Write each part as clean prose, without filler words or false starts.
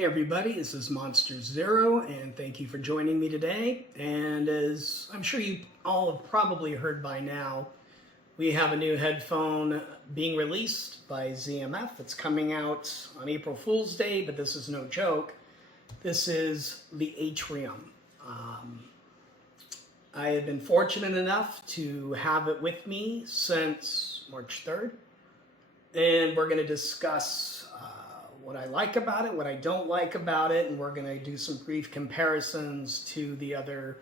Hey everybody, this is Monster Zero, and thank you for joining me today. And as I'm sure you all have probably heard by now, we have a new headphone being released by ZMF. It's coming out on April Fool's Day, but this is no joke. This is the Atrium. I have been fortunate enough to have it with me since March 3rd, and we're going to discuss what I like about it, what I don't like about it, and we're going to do some brief comparisons to the other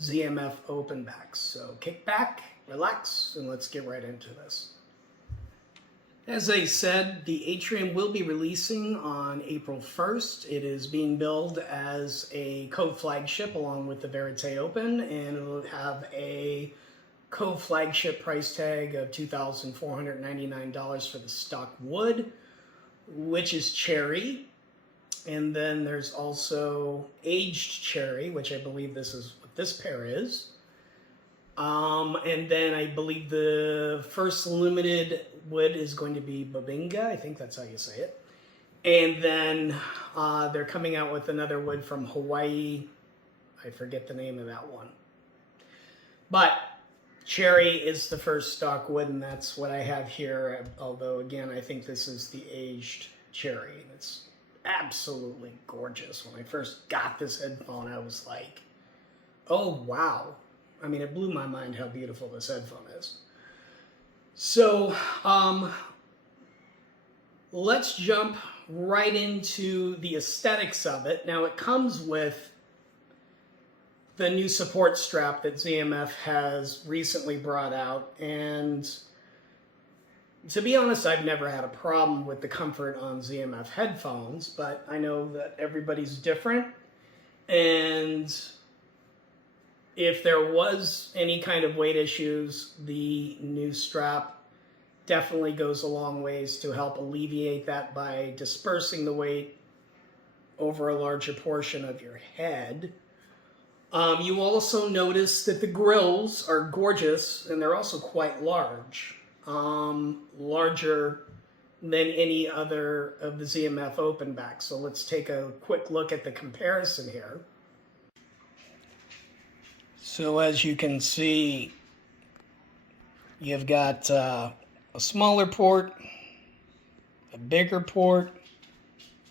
ZMF Openbacks. So kick back, relax, and let's get right into this. As I said, the Atrium will be releasing on April 1st. It is being billed as a co-flagship along with the Verite Open, and it will have a co-flagship price tag of $2,499 for the stock wood, which is cherry. And then there's also aged cherry, which I believe this is what this pair is. And then I believe the first limited wood is going to be Babinga. I think that's how you say it. And then they're coming out with another wood from Hawaii. I forget the name of that one. But cherry is the first stock wood, and that's what I have here. Although, again, I think this is the aged cherry. It's absolutely gorgeous. When I first got this headphone, I was like, oh, wow. I mean, it blew my mind how beautiful this headphone is. So, let's jump right into the aesthetics of it. Now, it comes with the new support strap that ZMF has recently brought out, and to be honest, I've never had a problem with the comfort on ZMF headphones, but I know that everybody's different, and if there was any kind of weight issues, the new strap definitely goes a long ways to help alleviate that by dispersing the weight over a larger portion of your head. You also notice that the grills are gorgeous, and they're also quite large, larger than any other of the ZMF Openback. So let's take a quick look at the comparison here. So as you can see, you've got a smaller port, a bigger port,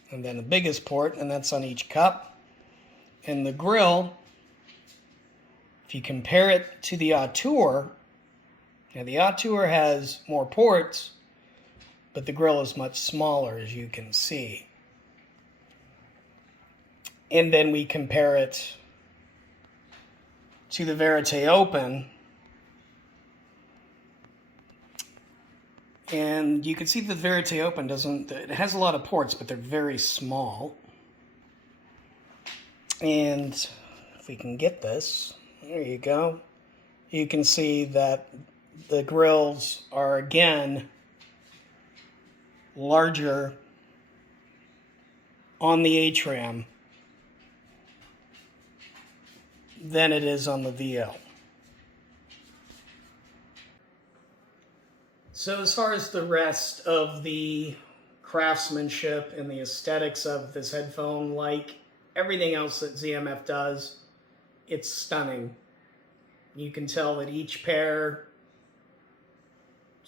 and then the biggest port, and that's on each cup. And the grill, if you compare it to the Atrium, now the Atrium has more ports, but the grill is much smaller, as you can see. And then we compare it to the Verite Open, and you can see the Verite Open it has a lot of ports, but they're very small. And if we can get this, there you go. You can see that the grills are, again, larger on the Atrium than it is on the VL. So as far as the rest of the craftsmanship and the aesthetics of this headphone, like everything else that ZMF does, it's stunning. You can tell that each pair,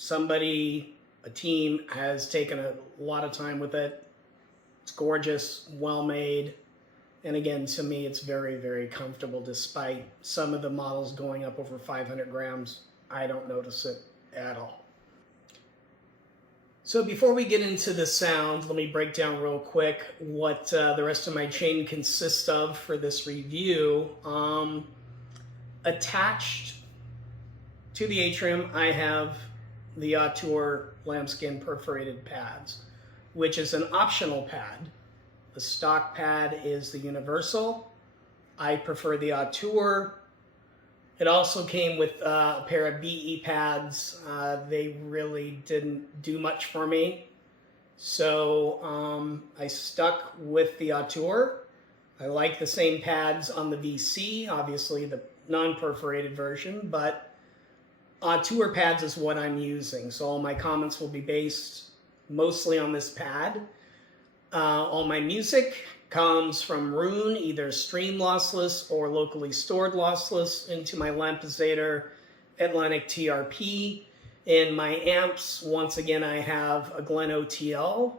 a team has taken a lot of time with it. It's gorgeous, well made, and again, to me, it's very, very comfortable. Despite some of the models going up over 500 grams, I don't notice it at all. So before we get into the sound, let me break down real quick what the rest of my chain consists of for this review. Attached to the Atrium, I have the Atrium lambskin perforated pads, which is an optional pad. The stock pad is the universal. I prefer the Atrium. It also came with a pair of BE pads. They really didn't do much for me, so I stuck with the Atrium. I like the same pads on the VC, obviously the non-perforated version, but Atrium pads is what I'm using, so all my comments will be based mostly on this pad. All my music comes from Roon, either stream lossless or locally stored lossless into my Lampezator Atlantic TRP. In my amps, once again, I have a Glen OTL,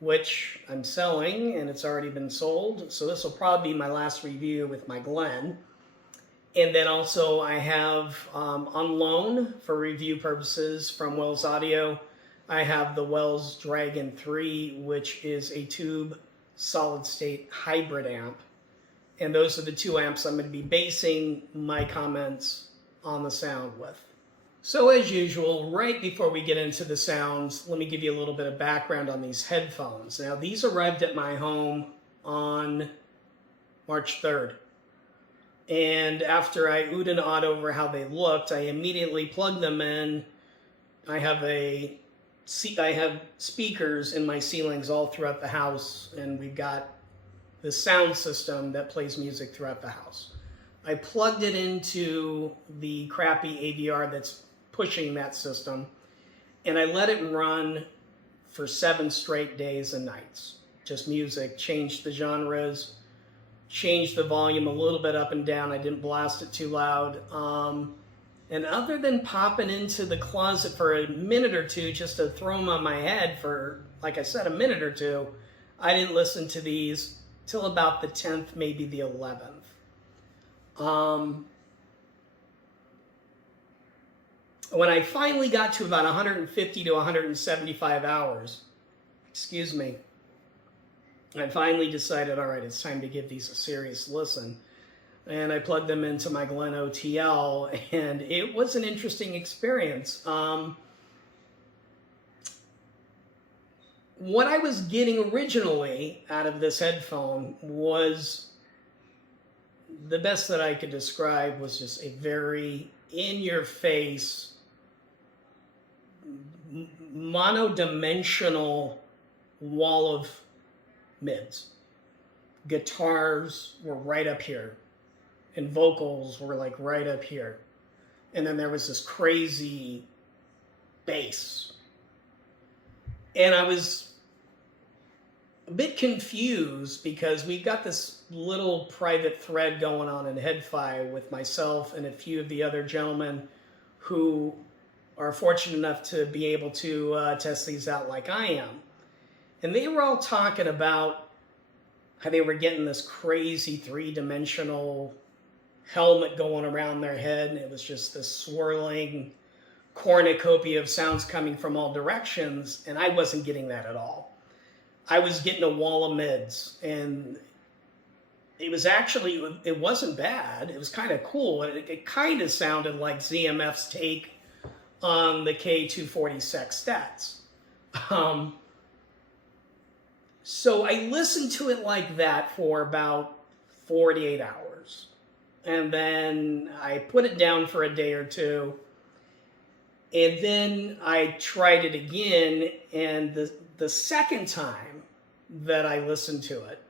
which I'm selling, and it's already been sold. So this will probably be my last review with my Glen. And then also I have on loan for review purposes from Wells Audio, I have the Wells Dragon 3, which is a tube solid state hybrid amp. And those are the two amps I'm going to be basing my comments on the sound with. So as usual, right before we get into the sounds, let me give you a little bit of background on these headphones. Now these arrived at my home on March 3rd. And after I oohed and awed over how they looked, I immediately plugged them in. I have speakers in my ceilings all throughout the house, and we've got this sound system that plays music throughout the house. I plugged it into the crappy AVR that's pushing that system, and I let it run for 7 straight days and nights. Just music, changed the genres, changed the volume a little bit up and down. I didn't blast it too loud. And other than popping into the closet for a minute or two just to throw them on my head for, like I said, a minute or two, I didn't listen to these till about the 10th, maybe the 11th. When I finally got to about 150 to 175 hours, excuse me, I finally decided, all right, it's time to give these a serious listen. And I plugged them into my Glen OTL, and it was an interesting experience. What I was getting originally out of this headphone was, the best that I could describe was just a very in-your-face, monodimensional wall of mids. Guitars were right up here, and vocals were like right up here. And then there was this crazy bass. And I was a bit confused because we've got this little private thread going on in HeadFi with myself and a few of the other gentlemen who are fortunate enough to be able to test these out like I am. And they were all talking about how they were getting this crazy 3-dimensional helmet going around their head, and it was just this swirling cornucopia of sounds coming from all directions, and I wasn't getting that at all. I was getting a wall of mids, and it was actually, it wasn't bad. It was kind of cool. It kind of sounded like ZMF's take on the K240 Sextets. So I listened to it like that for about 48 hours. And then I put it down for a day or two. And then I tried it again. And the second time that I listened to it,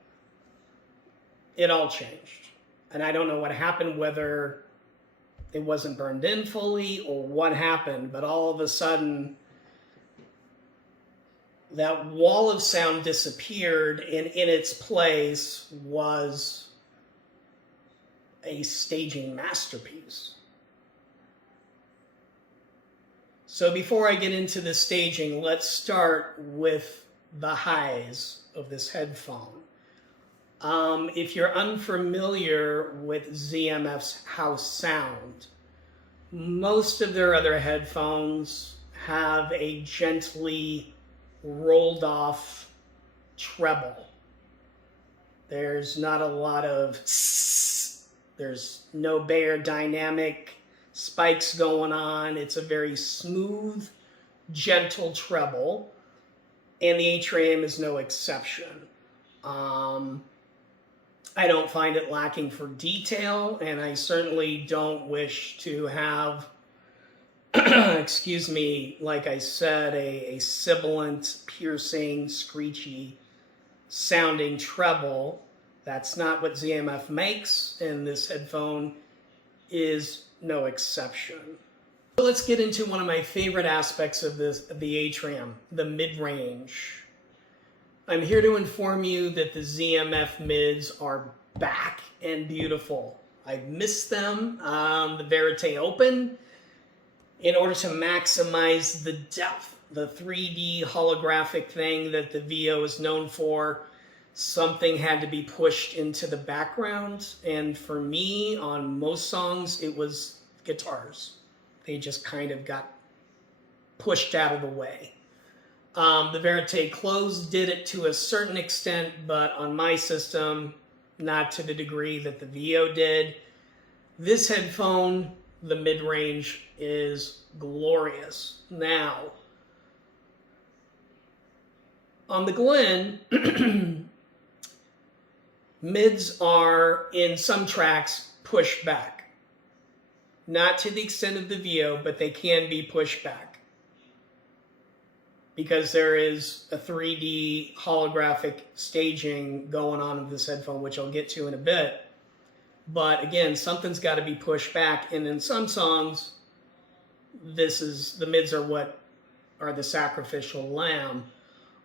it all changed. And I don't know what happened, whether it wasn't burned in fully or what happened. But all of a sudden, that wall of sound disappeared, and in its place was a staging masterpiece. So before I get into the staging, let's start with the highs of this headphone. If you're unfamiliar with ZMF's house sound, most of their other headphones have a gently rolled off treble. There's not a lot of there's no Bayer dynamic spikes going on. It's a very smooth, gentle treble, and the Atrium is no exception. I don't find it lacking for detail, and I certainly don't wish to have excuse me, like I said, a sibilant, piercing, screechy sounding treble. That's not what ZMF makes, and this headphone is no exception. So let's get into one of my favorite aspects of the Atrium, the mid-range. I'm here to inform you that the ZMF mids are back and beautiful. I've missed them on the Verite Open in order to maximize the depth, the 3D holographic thing that the VO is known for. Something had to be pushed into the background, and for me, on most songs, it was guitars. They just kind of got pushed out of the way. The Verite Close did it to a certain extent, but on my system, not to the degree that the VO did. This headphone, the mid-range, is glorious. Now, on the Glen, mids are, in some tracks, pushed back. Not to the extent of the VO, but they can be pushed back, because there is a 3D holographic staging going on in this headphone, which I'll get to in a bit. But again, something's got to be pushed back, and in some songs, the mids are what are the sacrificial lamb.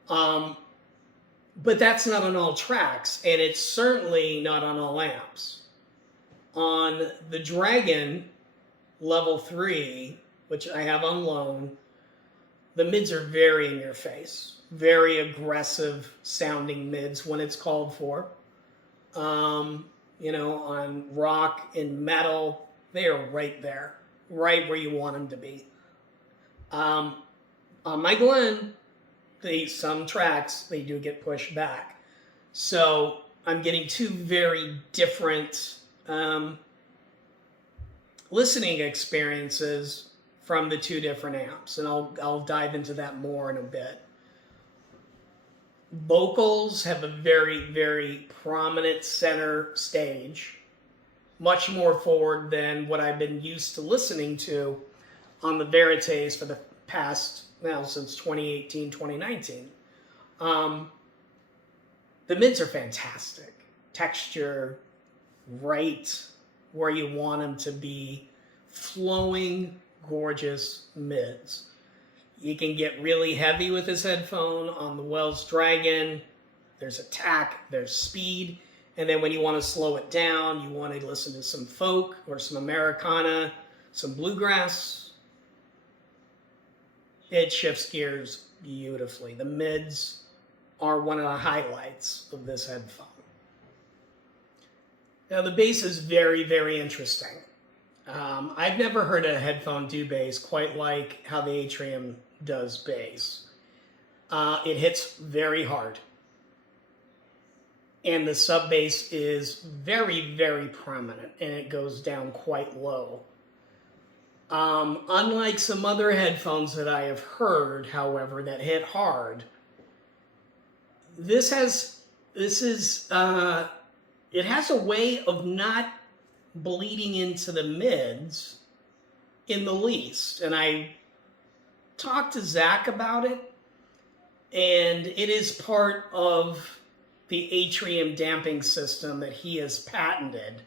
But that's not on all tracks, and it's certainly not on all amps. On the Dragon Level 3, which I have on loan, the mids are very in your face, very aggressive sounding mids when it's called for. You know, on rock and metal, they are right there, right where you want them to be. On my Glen, some tracks, they do get pushed back. So I'm getting two very different listening experiences from the two different amps, and I'll dive into that more in a bit. Vocals have a very, very prominent center stage, much more forward than what I've been used to listening to on the Verites for the past, now since 2018, 2019. The mids are fantastic. Texture, right where you want them to be, flowing, gorgeous mids. You can get really heavy with this headphone on the Wells Dragon. There's attack, there's speed, and then when you want to slow it down, you want to listen to some folk or some Americana, some bluegrass, it shifts gears beautifully. The mids are one of the highlights of this headphone. Now the bass is very, very interesting. I've never heard a headphone do bass quite like how the Atrium does bass. It hits very hard. And the sub bass is very, very prominent, and it goes down quite low. Unlike some other headphones that I have heard, however, that hit hard, it has a way of not bleeding into the mids in the least. And I talked to Zach about it, and it is part of the Atrium damping system that he has patented.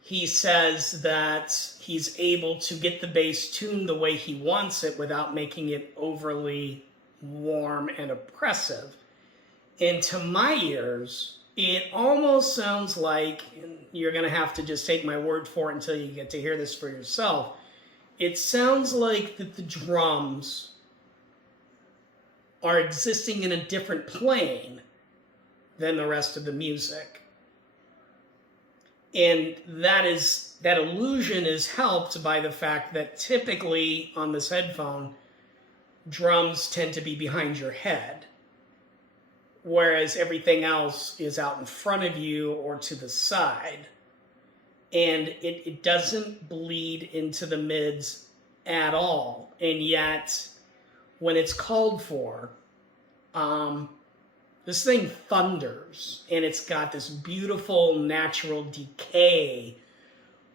He says that he's able to get the bass tuned the way he wants it without making it overly warm and oppressive. And to my ears, it almost sounds like, and you're going to have to just take my word for it until you get to hear this for yourself, it sounds like that the drums are existing in a different plane than the rest of the music. And that illusion is helped by the fact that typically on this headphone, drums tend to be behind your head, whereas everything else is out in front of you or to the side. And it doesn't bleed into the mids at all. And yet, when it's called for, this thing thunders, and it's got this beautiful natural decay.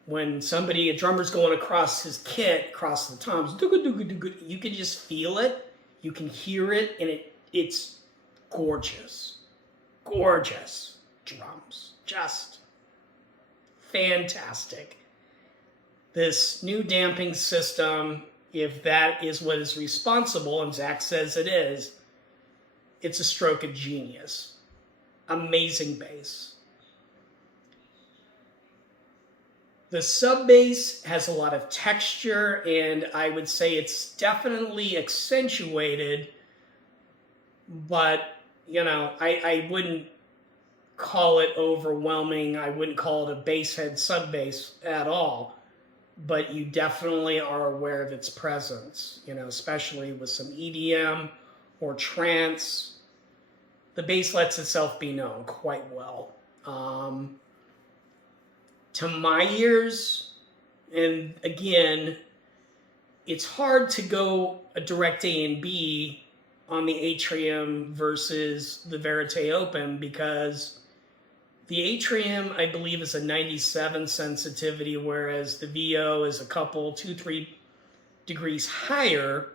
When a drummer's going across his kit, across the toms, you can just feel it, you can hear it, and it's gorgeous. Gorgeous drums. Just fantastic. This new damping system, if that is what is responsible, and Zach says it is, it's a stroke of genius. Amazing bass. The sub bass has a lot of texture, and I would say it's definitely accentuated, but you know, I wouldn't call it overwhelming. I wouldn't call it a bass head sub bass at all, but you definitely are aware of its presence, you know, especially with some EDM or trance. The bass lets itself be known quite well. To my ears, and again, it's hard to go a direct A and B on the Atrium versus the Verite Open, because the Atrium, I believe, is a 97 sensitivity, whereas the VO is a couple, 2-3 degrees higher.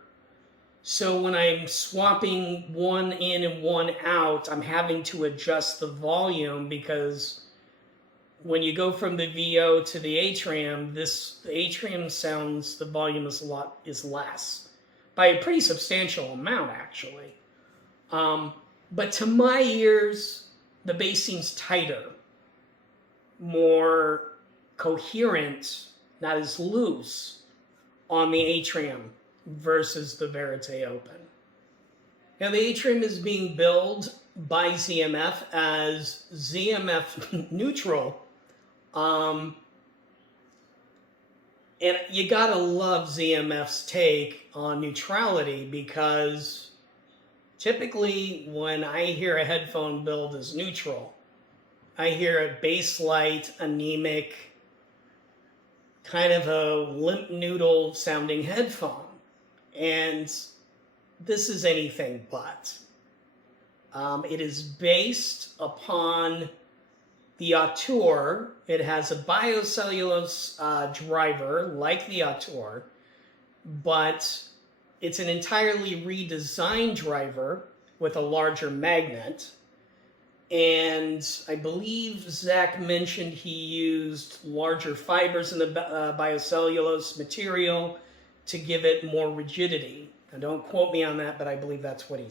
So when I'm swapping one in and one out, I'm having to adjust the volume, because when you go from the VO to the Atrium, the Atrium sounds, the volume is less by a pretty substantial amount, actually. But to my ears, the bass seems tighter, more coherent, not as loose on the Atrium versus the Verite Open. Now, the Atrium is being billed by ZMF as ZMF neutral. And you gotta love ZMF's take on neutrality, because typically when I hear a headphone billed as neutral, I hear a bass light, anemic, kind of a limp noodle sounding headphone. And this is anything but. It is based upon the Auteur. It has a biocellulose driver like the Auteur, but it's an entirely redesigned driver with a larger magnet. And I believe Zach mentioned he used larger fibers in the biocellulose material to give it more rigidity. Now, don't quote me on that, but I believe that's what he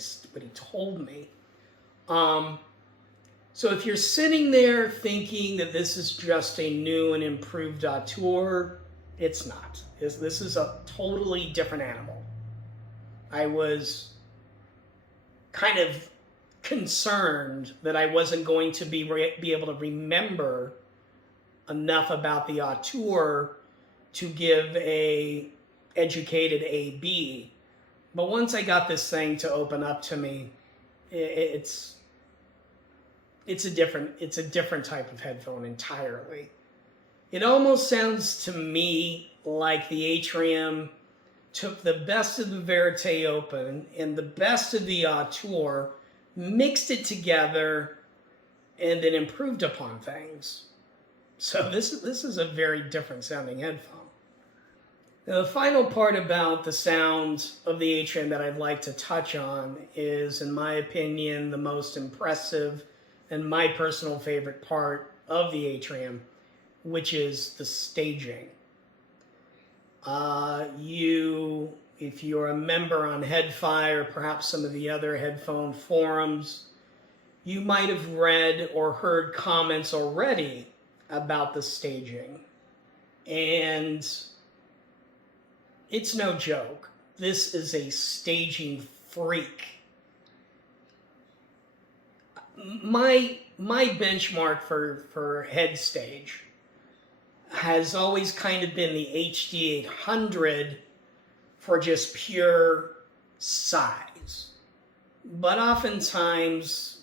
told me. So if you're sitting there thinking that this is just a new and improved Auteur, it's not. This is a totally different animal. I was kind of concerned that I wasn't going to be able to remember enough about the Auteur to give a educated A/B. But once I got this thing to open up to me, it's a different type of headphone entirely. It almost sounds to me like the Atrium took the best of the Verite Open and the best of the Auteur, mixed it together, and then improved upon things. So this is a very different sounding headphone. Now, the final part about the sound of the Atrium that I'd like to touch on is, in my opinion, the most impressive and my personal favorite part of the Atrium, which is the staging. If you're a member on HeadFi or perhaps some of the other headphone forums, you might have read or heard comments already about the staging. And it's no joke. This is a staging freak. My benchmark for head stage has always kind of been the HD800 for just pure size. But oftentimes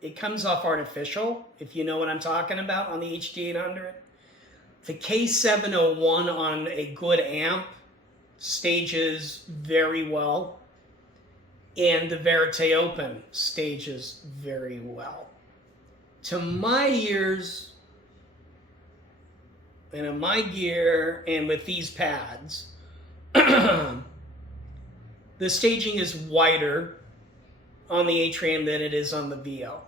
it comes off artificial, if you know what I'm talking about, on the HD800. The K701 on a good amp stages very well, and the Verite Open stages very well. To my ears, and in my gear, and with these pads, the staging is wider on the Atrium than it is on the VO.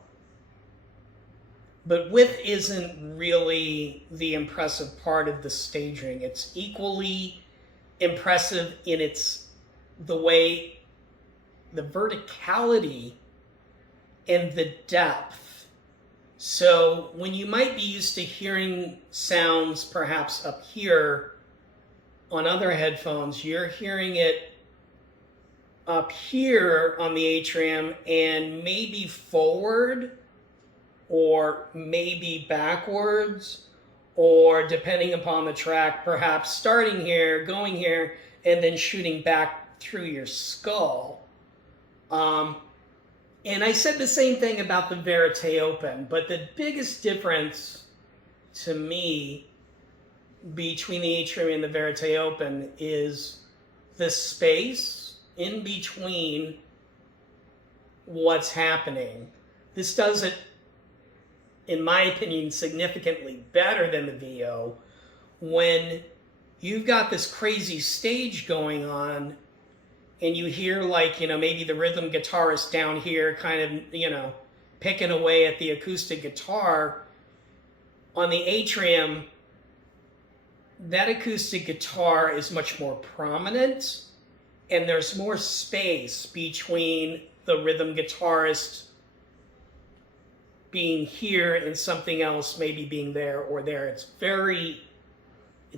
But width isn't really the impressive part of the staging. It's equally impressive in the way the verticality and the depth. So when you might be used to hearing sounds perhaps up here on other headphones, you're hearing it up here on the Atrium and maybe forward or maybe backwards, or depending upon the track, perhaps starting here, going here, and then shooting back through your skull. And I said the same thing about the Verite Open, but the biggest difference to me between the Atrium and the Verite Open is the space in between what's happening. This does it, in my opinion, significantly better than the VO. When you've got this crazy stage going on and you hear, like, you know, maybe the rhythm guitarist down here kind of, you know, picking away at the acoustic guitar. On the Atrium, that acoustic guitar is much more prominent and there's more space between the rhythm guitarist being here and something else maybe being there or there. It's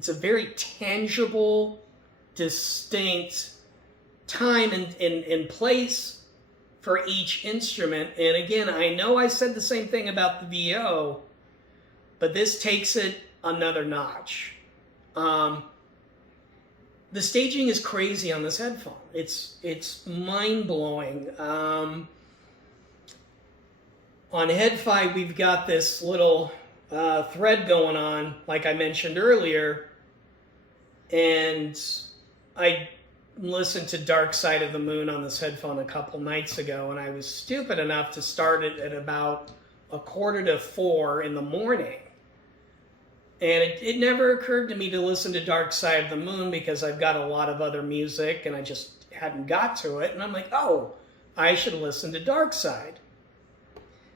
a very tangible, distinct time and place for each instrument. And again, I know I said the same thing about the VO, but this takes it another notch. The staging is crazy on this headphone. It's mind-blowing. On Head 5, we've got this little thread going on, like I mentioned earlier, and I listened to Dark Side of the Moon on this headphone a couple nights ago, and I was stupid enough to start it at about 3:45 in the morning. And it never occurred to me to listen to Dark Side of the Moon because I've got a lot of other music and I just hadn't got to it. And I'm like, oh, I should listen to Dark Side.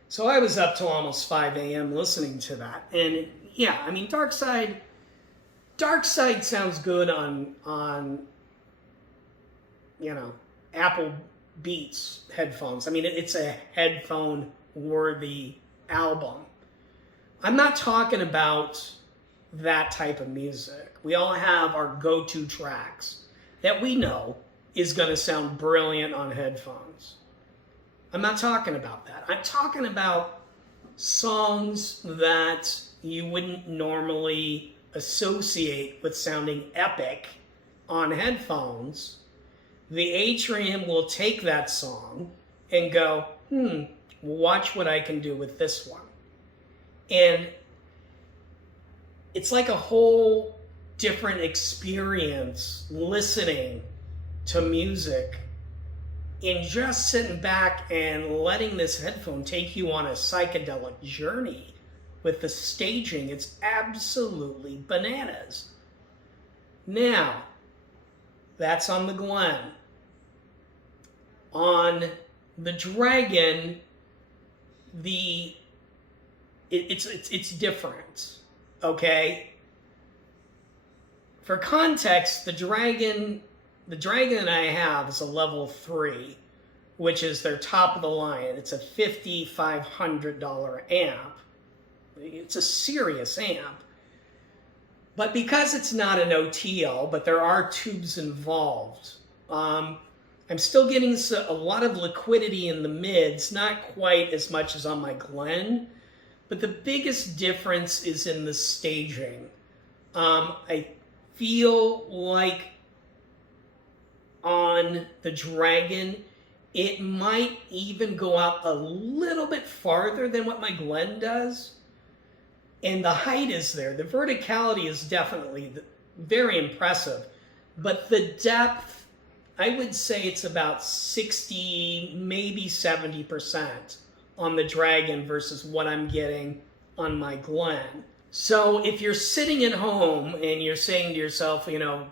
So I was up till almost 5 a.m. listening to that. And yeah, I mean, Dark Side sounds good on you know, Apple Beats headphones. I mean, it's a headphone-worthy album. I'm not talking about that type of music. We all have our go-to tracks that we know is going to sound brilliant on headphones. I'm not talking about that. I'm talking about songs that you wouldn't normally associate with sounding epic on headphones. The Atrium will take that song and go, watch what I can do with this one. And it's like a whole different experience listening to music and just sitting back and letting this headphone take you on a psychedelic journey with the staging. It's absolutely bananas. Now, that's on the Glen. On the Dragon, it's different, okay? For context, the Dragon that I have is a level 3, which is their top of the line. It's a $5,500 amp. It's a serious amp. But because it's not an OTL, but there are tubes involved, I'm still getting a lot of liquidity in the mids, not quite as much as on my Glen, but the biggest difference is in the staging. I feel like on the Dragon, it might even go out a little bit farther than what my Glen does. And the height is there. The verticality is definitely very impressive. But the depth, I would say it's about 60, maybe 70% on the Dragon versus what I'm getting on my Glen. So if you're sitting at home and you're saying to yourself, you know,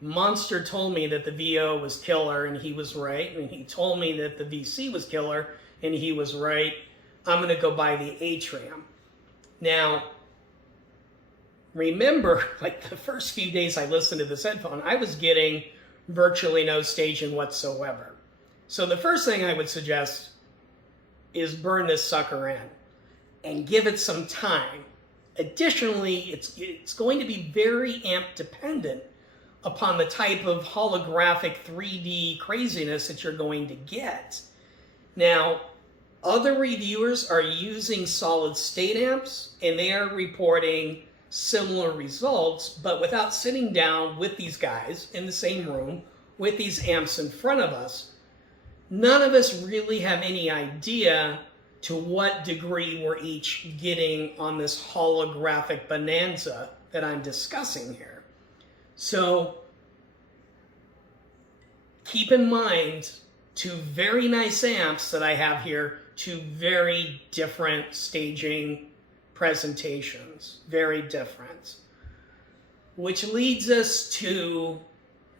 Monster told me that the VO was killer and he was right, and he told me that the VC was killer and he was right, I'm going to go buy the Atrium. Now, remember, like the first few days I listened to this headphone, I was getting virtually no staging whatsoever. So the first thing I would suggest is burn this sucker in and give it some time. Additionally, it's going to be very amp dependent upon the type of holographic 3D craziness that you're going to get. Now, other reviewers are using solid state amps and they are reporting similar results, but without sitting down with these guys in the same room with these amps in front of us, none of us really have any idea to what degree we're each getting on this holographic bonanza that I'm discussing here. So keep in mind two very nice amps that I have here, two very different staging presentations, very different. Which leads us to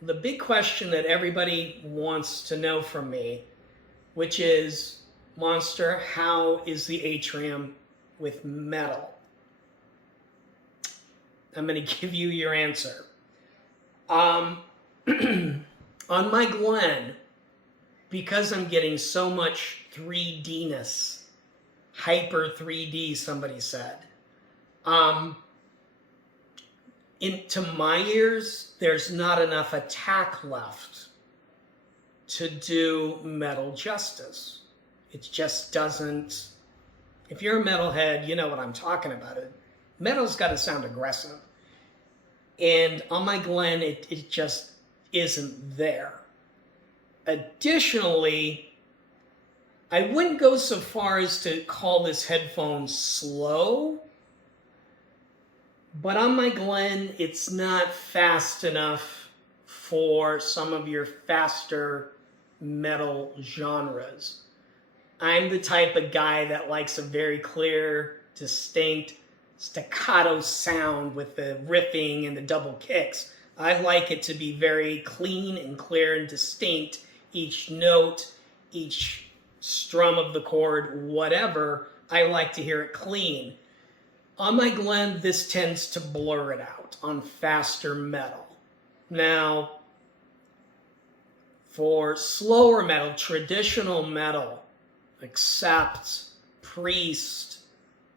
the big question that everybody wants to know from me, which is, Monster, how is the Atrium with metal? I'm going to give you your answer. On my Glen, because I'm getting so much 3D-ness, hyper 3D, somebody said, into my ears, there's not enough attack left to do metal justice. It just doesn't. If you're a metalhead, you know what I'm talking about. Metal's got to sound aggressive. And on my Glen, it just isn't there. Additionally, I wouldn't go so far as to call this headphone slow, but on my Glen, it's not fast enough for some of your faster metal genres. I'm the type of guy that likes a very clear, distinct, staccato sound with the riffing and the double kicks. I like it to be very clean and clear and distinct. Each note, each strum of the chord, whatever, I like to hear it clean. On my Glen, this tends to blur it out on faster metal. Now, for slower metal, traditional metal, except Priest,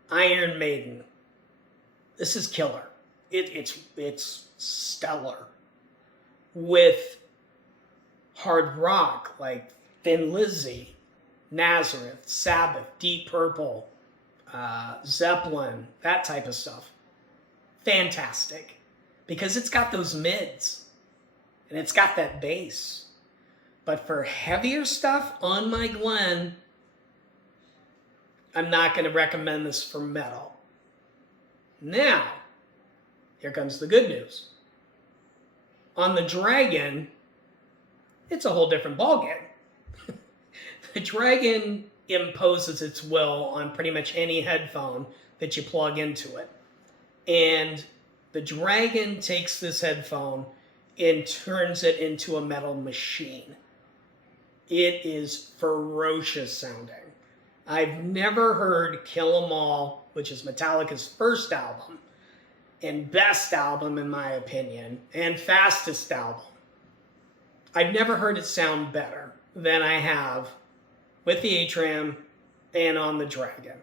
Iron Maiden, this is killer. It's stellar. With hard rock like Thin Lizzy, Nazareth, Sabbath, Deep Purple, Zeppelin, that type of stuff. Fantastic. Because it's got those mids. And it's got that bass. But for heavier stuff on my Glen, I'm not going to recommend this for metal. Now, here comes the good news. On the Dragon, it's a whole different ballgame. The Dragon imposes its will on pretty much any headphone that you plug into it. And the Dragon takes this headphone and turns it into a metal machine. It is ferocious sounding. I've never heard Kill 'Em All, which is Metallica's first album, and best album in my opinion, and fastest album. I've never heard it sound better than I have with the Atrium and on the Dragon.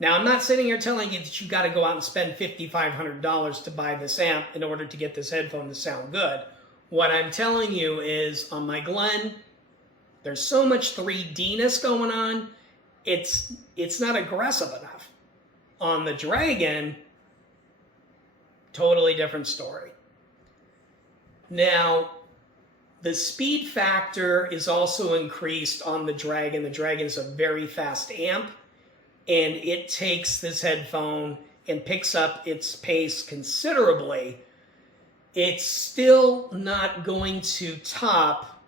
Now, I'm not sitting here telling you that you got to go out and spend $5,500 to buy this amp in order to get this headphone to sound good. What I'm telling you is, on my Glen, there's so much 3D-ness going on, it's not aggressive enough. On the Dragon, totally different story. Now, the speed factor is also increased on the Dragon. The Dragon is a very fast amp, and it takes this headphone and picks up its pace considerably. It's still not going to top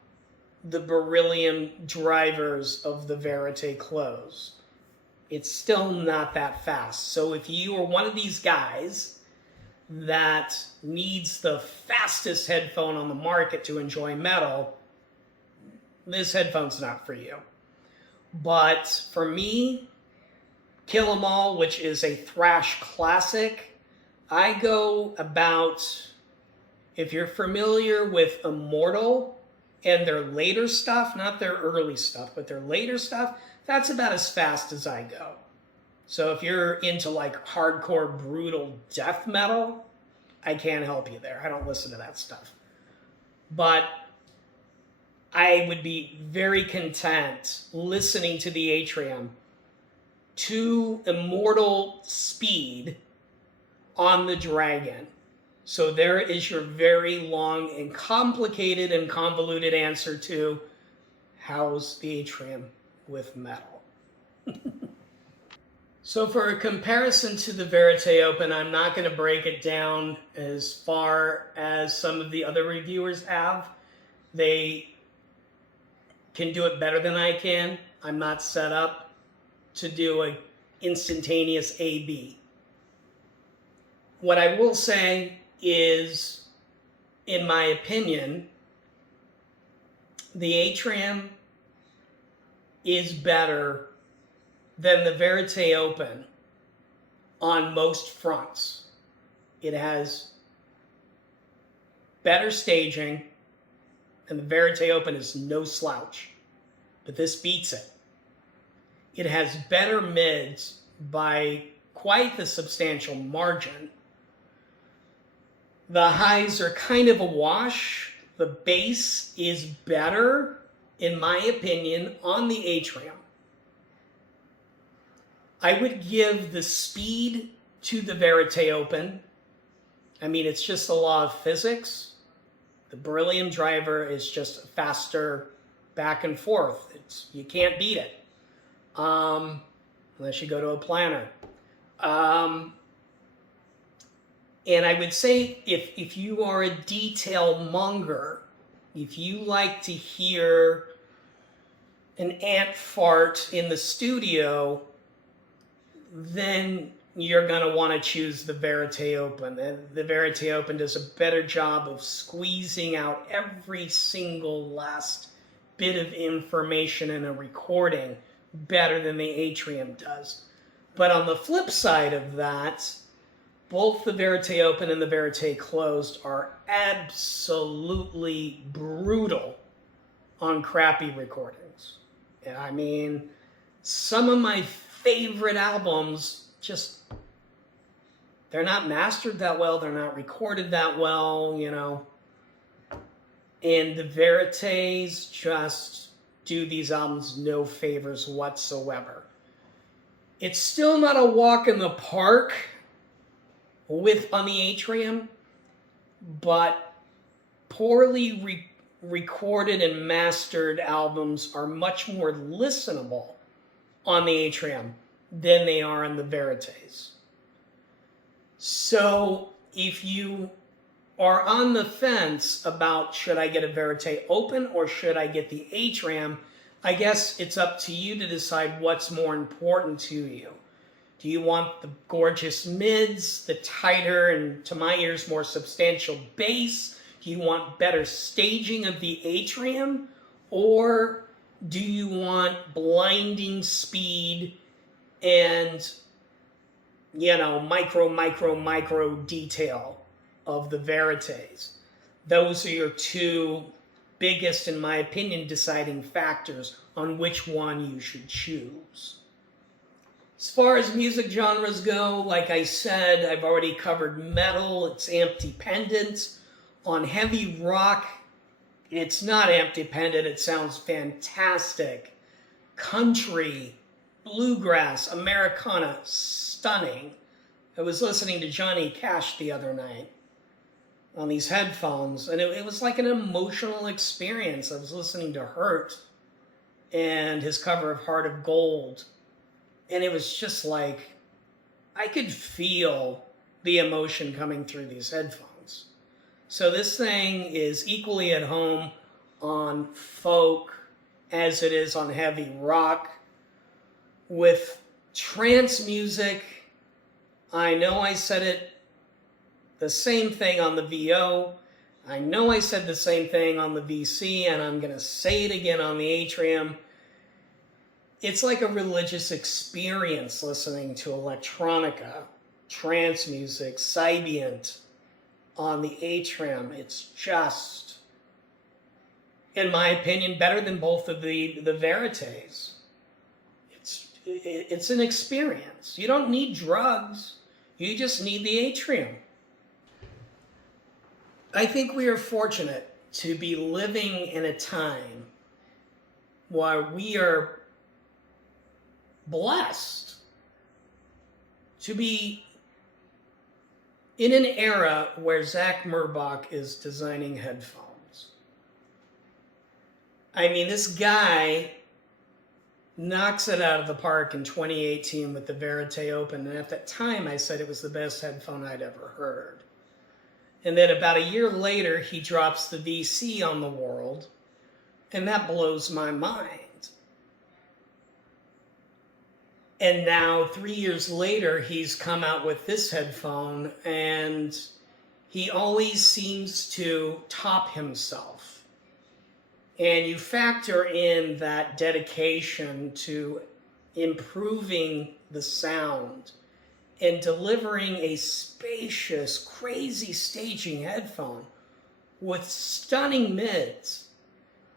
the beryllium drivers of the Verite Close. It's still not that fast. So if you are one of these guys that needs the fastest headphone on the market to enjoy metal, this headphone's not for you. But for me, Kill 'Em All, which is a thrash classic, I go about, if you're familiar with Immortal And their later stuff, not their early stuff, but their later stuff, that's about as fast as I go. So if you're into like hardcore, brutal death metal, I can't help you there. I don't listen to that stuff. But I would be very content listening to the Atrium to immortal speed on the Dragon. So there is your very long and complicated and convoluted answer to how's the Atrium with metal. So for a comparison to the Verite Open, I'm not going to break it down as far as some of the other reviewers have. They can do it better than I can. I'm not set up to do an instantaneous A/B. What I will say is, in my opinion, the Atrium is better than the Verite Open on most fronts. It has better staging, and the Verite Open is no slouch, but this beats it. It has better mids by quite the substantial margin. The highs are kind of a wash. The bass is better, in my opinion, on the Atrium. I would give the speed to the Verite Open. I mean, it's just the law of physics. The beryllium driver is just faster back and forth. You can't beat it, unless you go to a planner. And I would say if you are a detail monger, if you like to hear an ant fart in the studio, then you're going to want to choose the Verite Open. The Verite Open does a better job of squeezing out every single last bit of information in a recording better than the Atrium does. But on the flip side of that, both the Verite Open and the Verite Closed are absolutely brutal on crappy recordings. I mean, some of my favorite albums just, they're not mastered that well, they're not recorded that well, you know. And the Verites just do these albums no favors whatsoever. It's still not a walk in the park on the Atrium, but poorly recorded and mastered albums are much more listenable on the Atrium than they are on the Verites. So if you are on the fence about should I get a Verite Open or should I get the Atrium, I guess it's up to you to decide what's more important to you. Do you want the gorgeous mids, the tighter and, to my ears, more substantial bass? Do you want better staging of the Atrium? Or do you want blinding speed and, you know, micro detail of the Verites? Those are your two biggest, in my opinion, deciding factors on which one you should choose. As far as music genres go, like I said, I've already covered metal, it's amp dependent. On heavy rock, it's not amp dependent, it sounds fantastic. Country, bluegrass, Americana, stunning. I was listening to Johnny Cash the other night on these headphones, and it was like an emotional experience. I was listening to Hurt and his cover of Heart of Gold. And it was just like, I could feel the emotion coming through these headphones. So this thing is equally at home on folk as it is on heavy rock. With trance music, I know I said it the same thing on the VO. I know I said the same thing on the VC, and I'm going to say it again on the Atrium. It's like a religious experience listening to electronica, trance music, Sybient on the Atrium. It's just in my opinion, better than both of the Verites. It's an experience. You don't need drugs. You just need the Atrium. I think we are fortunate to be living in a time where we are blessed to be in an era where Zach Murbach is designing headphones. I mean, this guy knocks it out of the park in 2018 with the Verite Open, and at that time I said it was the best headphone I'd ever heard. And then about a year later, he drops the VC on the world, and that blows my mind. And now, 3 years later, he's come out with this headphone, and he always seems to top himself. And you factor in that dedication to improving the sound and delivering a spacious, crazy staging headphone with stunning mids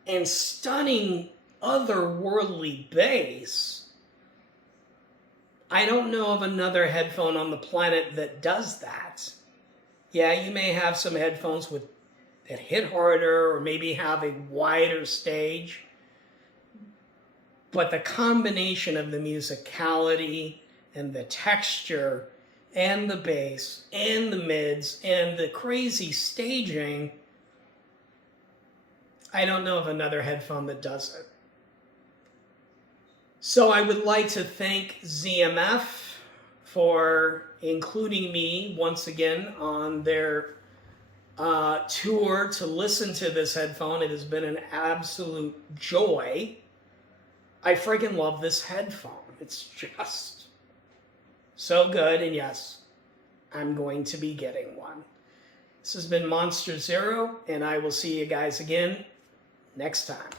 and stunning otherworldly bass. I don't know of another headphone on the planet that does that. Yeah, you may have some headphones that hit harder or maybe have a wider stage, but the combination of the musicality and the texture and the bass and the mids and the crazy staging, I don't know of another headphone that does it. So I would like to thank ZMF for including me once again on their tour to listen to this headphone. It has been an absolute joy. I freaking love this headphone. It's just so good, and yes, I'm going to be getting one. This has been Monster Zero, and I will see you guys again next time.